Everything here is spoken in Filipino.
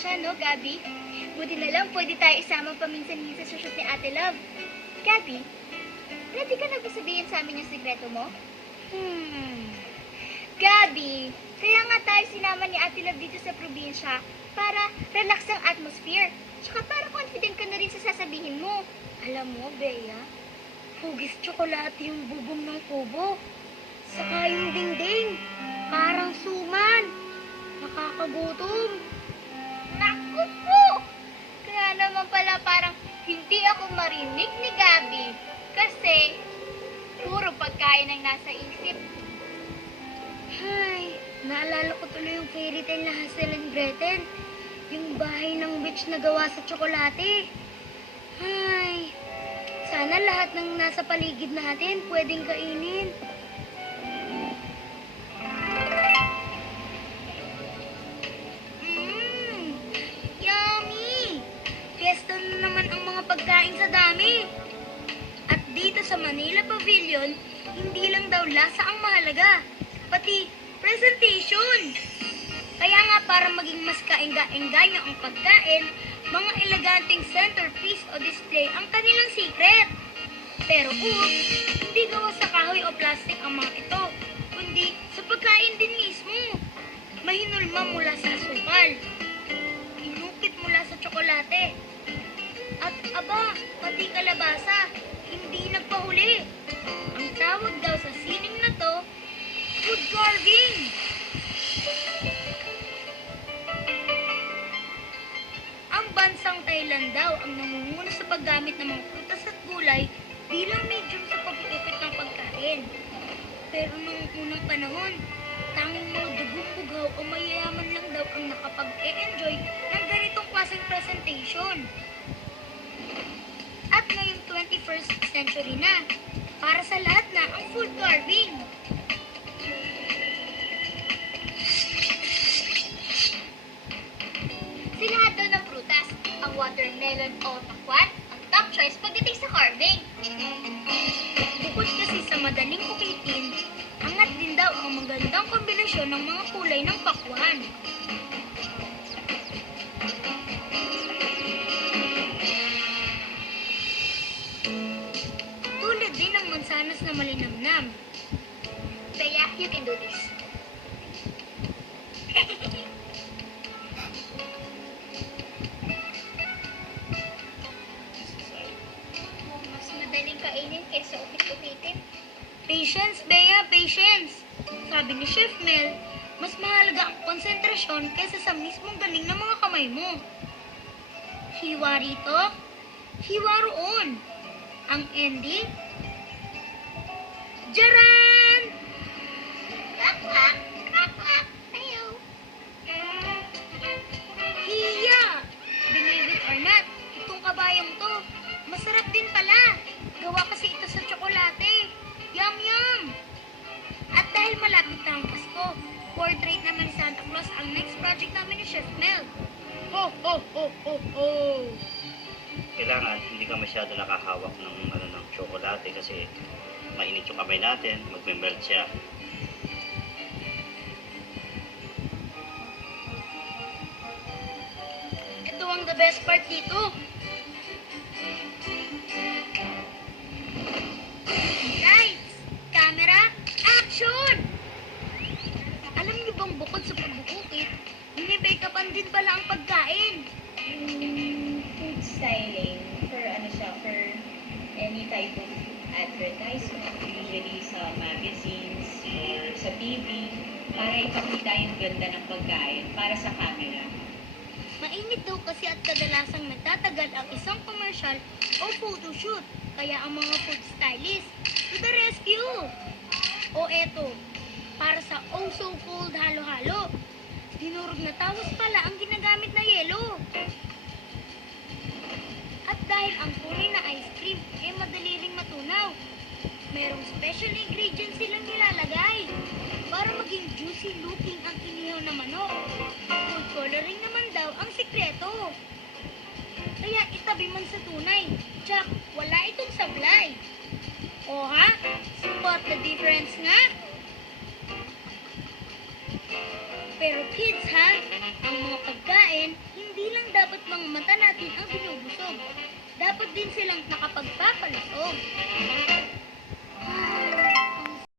siya, no, Gabi? Buti na lang pwede tayo isama paminsan-minsan sa shoot ni Ate Love. Gabi, ready ka na ba sabihin sa amin yung sikreto mo? Gabi, kaya nga tayo sinama ni Ate Love dito sa probinsya para relax ang atmosphere. Tsaka para confident ka na rin sa sasabihin mo. Alam mo, Bea, hugis tsokolate yung bubong ng kubo. Saka yung dingding, parang suman. Nakakagutom. Naku po! Kaya naman pala parang hindi ako marinig ni Gabi. Kasi puro pagkain ang nasa isip. Ay, naalala ko tuloy yung fairy tale na Hansel and Gretel. Yung bahay ng witch na gawa sa tsokolate. Ay, sana lahat ng nasa paligid natin pwedeng kainin. Yummy! Fiesta na naman ang mga pagkain sa dami. At dito sa Manila Pavilion, hindi lang daw lasa ang mahalaga, pati presentation. Kaya nga para maging mas kaengga-engganyo ang pagkain, mga eleganteng centerpiece o display ang kanilang secret. Pero oops, hindi gawa sa kahoy o plastic ang mga ito, kundi sa pagkain din mismo. Mahinulma mula sa asukal, inukit mula sa tsokolate, at aba, pati kalabasa, hindi nagpahuli. Ang tawag daw sa sining na to, food carving. Ang bansang Thailand daw ang nangunguna sa paggamit ng mga prutas at gulay bilang medium sa pag-uukit ng pagkain. Pero noong unang panahon, tanging mga dugong-bugaw o mayayaman lang daw ang nakapag-e-enjoy ng ganitong klaseng presentation. At ngayong 21st century na, para sa lahat na ang food carving. Si lahat daw ng prutas, ang watermelon o takwan, ang top choice pagdating sa carving. Bukod kasi sa madaling ukitin, angat din daw ang magandang kombinasyon ng mga kulay ng pakwan. Tulad din ng mansanas na malinamnam. Bea, you can do this. Mas madaling kainin kaysa ukit-ukitin. Patience, Bea, patience! Sabi ni Chef Mel, mas mahalaga ang konsentrasyon kaysa sa mismong galing ng mga kamay mo. Hiwa rito, hiwa roon. Ang ending, Jaran! Kwak-kwak! Kwak-kwak! Ayaw! Hiya! Believe it or not, itong kabayang to, masarap din pala. Gawa kasi ito sa tsokolate. Yum yum! At dahil malapit na ang Pasko, portrait naman ni Santa Claus ang next project namin ni Chef Mel. Ho ho ho ho ho! Kailangan hindi ka masyado nakahawak ng tsokolate kasi mainit yung kamay natin, magme-melt siya. Ito ang the best part dito. Lights! Camera! Action! Alam niyo bang bukod sa pag-uukit, binibake-upan din pala ang pagkain. Food styling for for any type of advertisement, usually sa magazines or sa TV, para ipakita yung ganda ng pagkain para sa camera. Mainit daw kasi at kadalasang nagtatagal ang isang commercial o photoshoot. Kaya ang mga food stylist to the rescue! O eto, para sa oh so cold halo-halo, dinurog na tawas pala ang ginagamit na yelo. At dahil ang kulay na ice cream ay madali ring matunaw, merong special ingredients silang nilalagay para maging juicy looking ang inihaw na manok. Food coloring naman daw ang sikreto. Kaya itabi man sa tunay, tsak wala itong sablay. O ha? Spot the difference nga? Pero kids ha, ang mga pagkain hindi dapat din silang nakapagpapalusog.